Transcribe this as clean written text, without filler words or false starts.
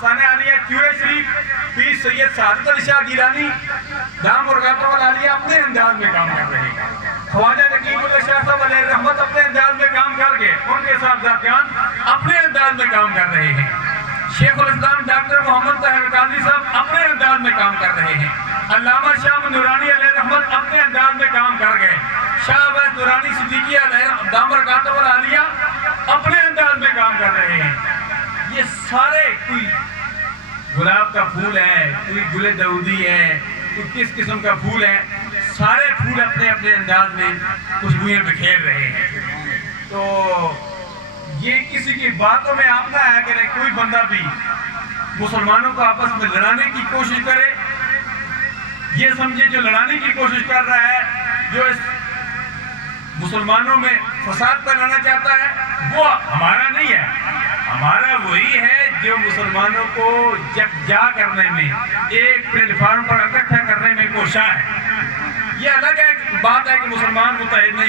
ثانیہ عالیہ کیوئے شریف پیر سید سعادت علی شاہ گیلانی دام اور غطر والیہ اپنے انداز میں کام کر رہے ہیں۔ خواجہ نقیب اللہ شاہ صاحب علیہ رحمت اپنے انداز میں کام کر گئے، ان کے صاحب ذاتیان اپنے انداز میں کام کر رہے ہیں۔ شیخ الاسلام ڈاکٹر محمد طاہر قادری صاحب اپنے انداز میں کام کر رہے ہیں۔ علامہ شاہ نورانی علیہ رحمت اپنے انداز میں کام کر گئے۔ شاہ عبید نورانی صدیقی علیہ دام اور غطر والیہ اپنے انداز میں کام کر رہے ہیں۔ یہ سارے کوئی گلاب کا پھول ہے، کوئی گل داؤدی ہے، کوئی کس قسم کا پھول ہے، سارے پھول اپنے اپنے انداز میں خوشبوئیں بکھیر رہے ہیں۔ تو یہ کسی کی باتوں میں آپ نہ آیا کریں، کوئی بندہ بھی مسلمانوں کو آپس میں لڑانے کی کوشش کرے، یہ سمجھے جو لڑانے کی کوشش کر رہا ہے، جو اس مسلمانوں میں فساد پھیلانا چاہتا ہے، وہ ہمارا نہیں ہے۔ ہمارا وہی ہے جو مسلمانوں کو یکجا کرنے میں، ایک پلیٹ فارم پر اکٹھا کرنے میں کوشاں ہے۔ یہ الگ ہے بات ہے کہ مسلمان متحد نہیں